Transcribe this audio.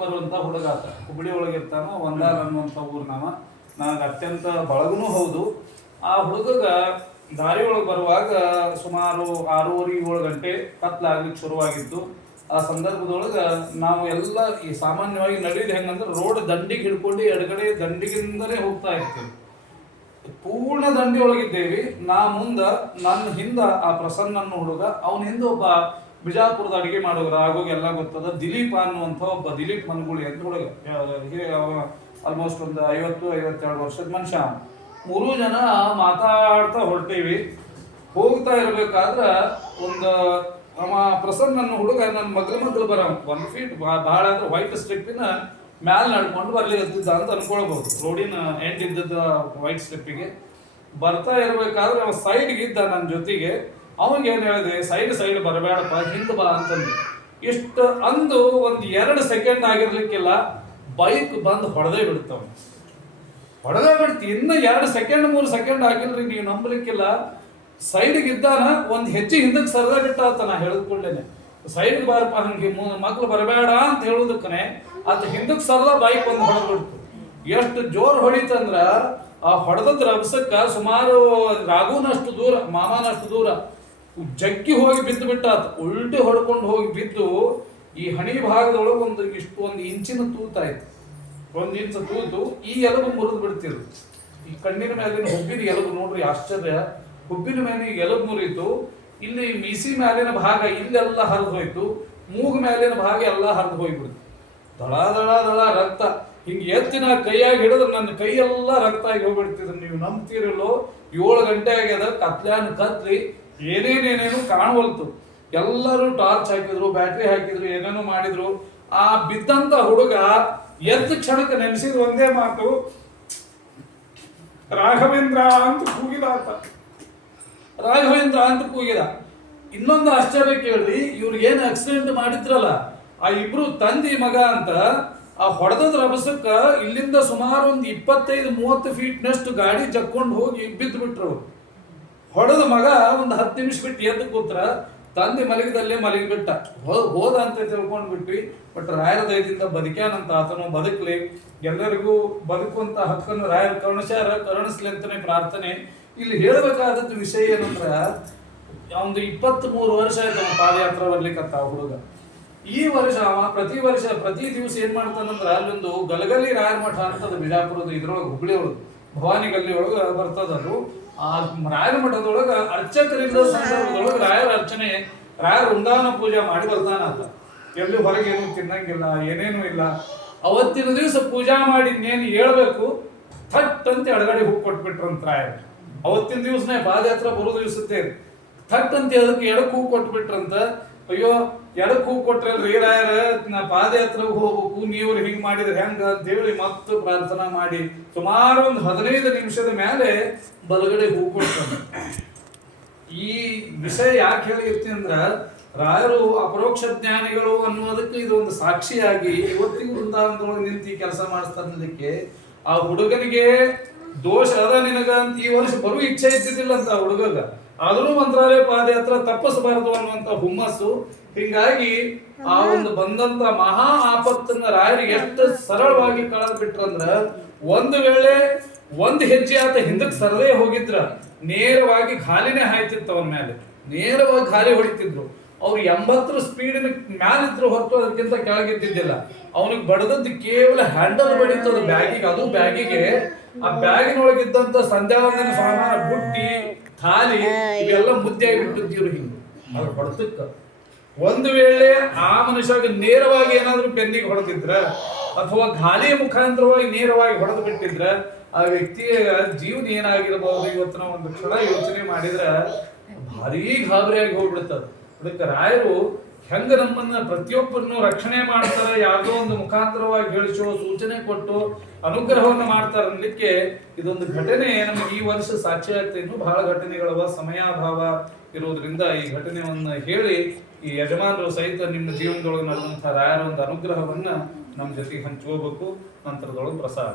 ಬರುವಂತ ಹುಡುಗ ಆತ ಹುಬ್ಬಳ್ಳಿ ಒಳಗೆ ಇರ್ತಾನ, ಒಂದಾರ ಅನ್ನುವಂಥ ಊರ್ನವ ನನಗೆ ಅತ್ಯಂತ ಬಳಗನೂ ಹೌದು. ಆ ಹುಡುಗಗ ದಾರಿ ಒಳಗೆ ಬರುವಾಗ ಸುಮಾರು ಆರೂವರೆ, ಏಳು ಗಂಟೆ ಕತ್ಲಾಗ್ಲಿಕ್ಕೆ ಶುರುವಾಗಿದ್ದು. ಆ ಸಂದರ್ಭದೊಳಗೆ ನಾವು ಎಲ್ಲ ಈ ಸಾಮಾನ್ಯವಾಗಿ ನಡೆಯೋದು ಹೆಂಗಂದ್ರೆ ರೋಡ್ ದಂಡಿಗೆ ಹಿಡ್ಕೊಂಡು ಎಡಗಡೆ ದಂಡಿಗಿಂದನೇ ಹೋಗ್ತಾ ಇರ್ತೀವಿ ಪೂರ್ಣ ದಂಡಿ ಒಳಗಿದ್ದೇವೆ. ನಾ ಮುಂದ ನನ್ನ ಹಿಂದ ಆ ಪ್ರಸನ್ನ ಅನ್ನೋ ಹುಡುಗ, ಅವನ ಹಿಂದೆ ಒಬ್ಬ ಬಿಜಾಪುರದ ಅಡುಗೆ ಮಾಡೋದ್ರ ಆಗೋಗಿ ಎಲ್ಲ ಗೊತ್ತದ. ದಿಲೀಪ್ ಅನ್ನುವಂಥ ಒಬ್ಬ ದಿಲೀಪ್ ಮನ್ಗುಳಿ ಅಂತ ಹುಡುಗ. ಆಲ್ಮೋಸ್ಟ್ ಒಂದು ಐವತ್ತು, ಐವತ್ತೆರಡು ವರ್ಷದ ಮನುಷ್ಯ ಮೂರು ಜನ ಮಾತಾಡ್ತಾ ಹೊರಟೀವಿ. ಹೋಗ್ತಾ ಇರ್ಬೇಕಾದ್ರ ಒಂದು ಅವ ಪ್ರಸನ್ನ ನನ್ನ ಹುಡುಗ ನನ್ನ ಮಗ್ಲ ಮಗ್ಲು ಬರ ಒನ್ ಫೀಟ್ ಭಾಳ ಅಂದ್ರೆ ವೈಟ್ ಸ್ಟ್ರಿಪ್ಪಿನ ಮ್ಯಾಲ ನಡ್ಕೊಂಡು ಬರ್ಲಿಕತ್ತಿದ್ದ ಅಂತ ಅನ್ಕೊಳ್ಬಹುದು ರೋಡಿನ ಎಂಡ್ ಇದ್ದದ ವೈಟ್ ಸ್ಟೆಪ್ಪಿಗೆ ಬರ್ತಾ ಇರಬೇಕಾದ್ರೆ ಅವ ಸೈಡ್ಗೆ ಇದ್ದ ನನ್ನ ಜೊತೆಗೆ. ಅವಂಗೆ ಏನ್ ಹೇಳಿದೆ? ಸೈಡ್ ಸೈಡ್ ಬರಬೇಡಪ್ಪ, ಹಿಂದೆ ಬಾ ಅಂತಂದು. ಇಷ್ಟು ಅಂದು ಒಂದು ಎರಡು ಸೆಕೆಂಡ್ ಆಗಿರ್ಲಿಕ್ಕಿಲ್ಲ, ಬೈಕ್ ಬಂದು ಹೊಡೆದೇ ಬಿಡ್ತಾವ ಹೊಡೆದೇ ಬಿಡ್ತಿ, ಇನ್ನು ಎರಡು ಸೆಕೆಂಡ್, ಮೂರು ಸೆಕೆಂಡ್ ಆಗಿಲ್ರಿ ನೀವು ನಂಬಲಿಕ್ಕಿಲ್ಲ. ಸೈಡ್ಗಿದ್ದಾನ ಒಂದು ಹೆಚ್ಚು ಹಿಂದಕ್ಕೆ ಸರದ ಬಿಟ್ಟ ಅಂತ ನಾ ಸೈಡ್ ಸೈಡ್ಗೆ ಬಾರಪ್ಪ ನನಗೆ ಮಕ್ಳು ಬರಬೇಡ ಅಂತ ಹೇಳುದಕ್ಕನೆ ಅದು ಹಿಂದಕ್ಕೆ ಸರದ ಬೈಕ್ ಬಂದು ಹೊಡೆದ್ಬಿಡ್ತು ಎಷ್ಟು ಜೋರು ಹೊಡಿತಂದ್ರ ಆ ಹೊಡೆದ ರಭಸಕ್ಕೆ ಸುಮಾರು ರಾಘುನಷ್ಟು ದೂರ, ಮಾಮನಷ್ಟು ದೂರ ಜಗ್ಗಿ ಹೋಗಿ ಬಿದ್ದು ಬಿಟ್ಟ ಆತ. ಉಲ್ಟಿ ಹೊಡ್ಕೊಂಡು ಹೋಗಿ ಬಿದ್ದು ಈ ಹಣಿ ಭಾಗದೊಳಗೆ ಒಂದು ಇಷ್ಟು ಒಂದು ಇಂಚಿನ ತೂತಾಯ್ತು ಒಂದು ಇಂಚ ತೂತು ಈ ಎಲುಬು ಮುರಿದು ಬಿಡ್ತಿದ್ರು. ಈ ಕಣ್ಣಿನ ಮೇಲಿನ ಹುಬ್ಬಿನ ಎಲುಬು ನೋಡ್ರಿ, ಆಶ್ಚರ್ಯ. ಹುಬ್ಬಿನ ಮೇಲೆ ಎಲುಬು ಮುರಿತು ಇಲ್ಲಿ ಮೀಸಿ ಮೇಲಿನ ಭಾಗ ಇಲ್ಲೆಲ್ಲ ಹರಿದು ಹೋಯ್ತು. ಮೂಗು ಮೇಲಿನ ಭಾಗ ಎಲ್ಲ ಹರಿದು ಹೋಗ್ಬಿಡ್ತು. ದಳ ದಳ ದಳ ರಕ್ತ. ಹಿಂಗೆ ಎತ್ತಿನ ಕೈಯಾಗಿ ಹಿಡಿದ್ರೆ ನನ್ನ ಕೈಯೆಲ್ಲ ರಕ್ತ ಆಗಿ ಹೋಗ್ಬಿಡ್ತಿದ್ರು. ನೀವು ನಂಬ್ತೀರಲ್ಲೋ? ಏಳು ಗಂಟೆ ಆಗ್ಯದ. ಕತ್ಲ್ಯಾನ ಕತ್ಲಿ. ಏನೇನೇನೇನು ಕಾಣವಲ್ತು. ಎಲ್ಲರೂ ಟಾರ್ಚ್ ಹಾಕಿದ್ರು, ಬ್ಯಾಟ್ರಿ ಹಾಕಿದ್ರು, ಏನೇನೋ ಮಾಡಿದ್ರು. ಆ ಬಿದ್ದಂತ ಹುಡುಗ ಎದ್ದ ಕ್ಷಣಕ್ಕೆ ನೆನೆಸಿದ ಒಂದೇ ಮಾತು, ರಾಘವೇಂದ್ರ ಅಂತ ಕೂಗಿದ ಅಂತ. ರಾಘವೇಂದ್ರ ಅಂತ ಕೂಗಿದ. ಇನ್ನೊಂದು ಆಶ್ಚರ್ಯ ಕೇಳಿ, ಇವ್ರು ಏನು ಆಕ್ಸಿಡೆಂಟ್ ಮಾಡಿದ್ರಲ್ಲ, ಆ ಇಬ್ರು ತಂದಿ ಮಗ ಅಂತ, ಆ ಹೊಡೆದ ರಭಸಕ್ಕ ಇಲ್ಲಿಂದ ಸುಮಾರು ಒಂದು ಇಪ್ಪತ್ತೈದು, ಮೂವತ್ತು ಫೀಟ್ನಷ್ಟು ಗಾಡಿ ಜಕ್ಕೊಂಡು ಹೋಗಿ ಬಿದ್ದು ಬಿಟ್ರು. ಹೊಡೆದ ಮಗ ಒಂದು ಹತ್ತು ನಿಮಿಷ ಬಿಟ್ಟು ಎದ್ದು ಕೂತ್ರ, ತಂದೆ ಮಲಗಿದಲ್ಲೇ ಮಲಗಿಬಿಟ್ಟ. ಹೋದ ಅಂತ ತಿಳ್ಕೊಂಡ್ಬಿಟ್ವಿ ಬಟ್ ರಾಯರ ದಯದಿಂದ ಬದುಕ್ಯಾನಂತ ಆತನು ಬದುಕಲಿ. ಎಲ್ಲರಿಗೂ ಬದುಕುವಂತ ಹಕ್ಕನ್ನು ರಾಯರ ಕರುಣಿಸ್ಯಾರ, ಕರುಣಿಸ್ಲಿ ಅಂತಾನೆ ಪ್ರಾರ್ಥನೆ. ಇಲ್ಲಿ ಹೇಳಬೇಕಾದದ್ದು ವಿಷಯ ಏನಂದ್ರ, ಒಂದು ಇಪ್ಪತ್ತ್ ಮೂರು ವರ್ಷ ಆಯ್ತು ಅವನ ಪಾದಯಾತ್ರೆ ಬರ್ಲಿಕ್ಕತ್ತ ಆ ಹುಡುಗ. ಈ ವರ್ಷ ಅವ ಪ್ರತಿ ವರ್ಷ, ಪ್ರತಿ ದಿವಸ ಏನ್ ಮಾಡ್ತಾನಂದ್ರ, ಅಲ್ಲೊಂದು ಗಲಗಲಿ ರಾಯರ ಮಠ ಅಂತದ ಬಿಜಾಪುರದ ಇದ್ರೊಳಗೆ ಹುಬ್ಳಿ ಒಳಗೆ ಭವಾನಿ ಗಲ್ಲಿ ಒಳಗೆ ಬರ್ತದ ಅದು. ಆ ರಾಯರ ಮಠದೊಳಗ ಅರ್ಚಕರಿಂದ ಸಂದರ್ಭದೊಳಗೆ ರಾಯರ ಅರ್ಚನೆ, ರಾಯರ ವೃಂದಾವನ ಪೂಜೆ ಮಾಡಿ ಬರ್ತಾನ ಅಂತ ಎಲ್ಲಿ ಹೊರಗೆ ಏನು ತಿನ್ನಂಗಿಲ್ಲ, ಏನೇನು ಇಲ್ಲ. ಅವತ್ತಿನ ದಿವಸ ಪೂಜಾ ಮಾಡಿ ಇನ್ನೇನು ಹೇಳ್ಬೇಕು? ಥಟ್ ಅಂತ ಎಡಗಡೆ ಹೋಗಿ ಕೊಟ್ಬಿಟ್ರಂತ ರಾಯರು. ಅವತ್ತಿನ ದಿವಸನೇ ಪಾದಯಾತ್ರೆ ಬರೋ ದಿವಸತ್ತೆ ಥಟ್ ಅಂತ ಅದಕ್ಕೆ ಎಡಕ್ಕೆ ಹೂ ಕೊಟ್ಬಿಟ್ರಂತ, ಅಯ್ಯೋ ಎಡಕ್ಕೆ ಹೂ ಕೊಟ್ರಲ್ರಿ ರಾಯರ ಪಾದಯಾತ್ರೆಗೆ ಹೋಗ್ಬೇಕು, ನೀವ್ರು ಹಿಂಗ್ ಮಾಡಿದ್ರೆ ಹೆಂಗ ಅಂತ ಹೇಳಿ ಮತ್ತೆ ಪ್ರಾರ್ಥನಾ ಮಾಡಿ. ಸುಮಾರು ಒಂದು ಹದಿನೈದು ನಿಮಿಷದ ಮೇಲೆ ಬಲಗಡೆ ಹೂ ಕೊಡ್ತಾನೆ. ಈ ವಿಷಯ ಯಾಕೆ ಹೇಳಿರ್ತೀನಿ ಅಂದ್ರ, ರಾಯರು ಅಪರೋಕ್ಷ ಜ್ಞಾನಿಗಳು ಅನ್ನೋದಕ್ಕೆ ಇದು ಒಂದು ಸಾಕ್ಷಿಯಾಗಿ ಇವತ್ತಿಗೂ ವೃಂದಾವನದೊಳಗೆ ನಿಂತು ಕೆಲಸ ಮಾಡಿಸ್ತಾ ಅನ್ನೋದಕ್ಕೆ ಆ ಹುಡುಗನಿಗೆ ದೋಷ ಅದ ನಿನಗ ಅಂತ ಈ ವರ್ಷ ಬರೋ ಇಚ್ಛೆ ಇದ್ದಿದ್ದಿಲ್ಲ ಅಂತ ಹುಡುಗಗ. ಆದ್ರೂ ಮಂತ್ರಾಲಯ ಪಾದಯಾತ್ರ ತಪ್ಪಿಸಬಾರದು ಅನ್ನುವಂತ ಹುಮ್ಮಸ್ಸು ಹಿಂಗಾಗಿ ಆ ಒಂದು ಬಂದಂತ ಮಹಾ ಆಪತ್ತನ್ನ ರಾಯರು ಎಷ್ಟು ಸರಳವಾಗಿ ಕಳೆದ್ ಬಿಟ್ರಂದ್ರ ಒಂದು ವೇಳೆ ಒಂದ್ ಹೆಜ್ಜೆ ಆತ ಹಿಂದಕ್ಕೆ ಸರದೇ ಹೋಗಿದ್ರ ನೇರವಾಗಿ ಗಾಲಿನೇ ಹಾಯ್ತಿತ್ತು ಅವನ ಮೇಲೆ ನೇರವಾಗಿ ಖಾಲಿ ಹೊಡಿತಿದ್ರು. ಅವ್ರು ಎಂಬತ್ತರ ಸ್ಪೀಡಿನ ಮ್ಯಾಲಿದ್ರು ಹೊರತು ಅದಕ್ಕಿಂತ ಕೆಳಗಿದ್ದಿದ್ದಿಲ್ಲ. ಅವನಿಗೆ ಬಡದದ್ದು ಕೇವಲ ಹ್ಯಾಂಡಲ್ ಬಡಿತದ ಬ್ಯಾಗಿಗೆ ಅದು ಬ್ಯಾಗಿಗೆ. ಆ ಬ್ಯಾಗಿನೊಳಗಿದ್ದಂತ ಸಂಧ್ಯಾವಂದನ ಸಾಮಾನ ಬುಟ್ಟಿ ಥಾಲಿ ಇವೆಲ್ಲ ಮುದ್ದೆ ಆಗಿಬಿಟ್ಟಿದ್ರು ಹಿಂಗೆ. ಅದ್ರ ಹೊಡೆತಕ್ಕ ಒಂದು ವೇಳೆ ಆ ಮನುಷ್ಯಗೆ ನೇರವಾಗಿ ಏನಾದ್ರೂ ಪೆನ್ನಿಗೆ ಹೊಡೆದಿದ್ರ ಅಥವಾ ಗಾಲಿ ಮುಖಾಂತರವಾಗಿ ನೇರವಾಗಿ ಹೊಡೆದು ಬಿಟ್ಟಿದ್ರ ಆ ವ್ಯಕ್ತಿಯ ಜೀವನ ಏನಾಗಿರಬಹುದು ಇವತ್ತಿನ ಒಂದು ಕ್ಷಣ ಯೋಚನೆ ಮಾಡಿದ್ರ ಭಾರಿ ಗಾಬರಿಯಾಗಿ ಹೋಗ್ಬಿಡ್ತದ ಅದಕ್ಕೆ ರಾಯರು ಹೆಂಗ ನಮ್ಮನ್ನ ಪ್ರತಿಯೊಬ್ಬರನ್ನು ರಕ್ಷಣೆ ಮಾಡ್ತಾರೆ, ಯಾವುದೋ ಒಂದು ಮುಖಾಂತರವಾಗಿ ಹೇಳಿಸೋ ಸೂಚನೆ ಕೊಟ್ಟು ಅನುಗ್ರಹವನ್ನು ಮಾಡ್ತಾರೆ ಅನ್ನಲಿಕ್ಕೆ ಇದೊಂದು ಘಟನೆ. ನಮಗೆ ಈ ವರ್ಷ ಸಾಕ್ಷಿ ಆಗ್ತಾ ಇನ್ನು ಬಹಳ ಘಟನೆಗಳವ, ಸಮಯಾಭಾವ ಇರೋದ್ರಿಂದ ಈ ಘಟನೆಯನ್ನ ಹೇಳಿ ಈ ಯಜಮಾನರು ಸಹಿತ ನಿಮ್ಮ ಜೀವನದೊಳಗೆ ನಡೆದಂತಹ ರಾಯರ ಒಂದು ಅನುಗ್ರಹವನ್ನ ನಮ್ಮ ಜೊತೆಗೆ ಹಂಚ್ಕೋಬೇಕು ನಂತರದೊಳಗೆ ಪ್ರಸಾರ.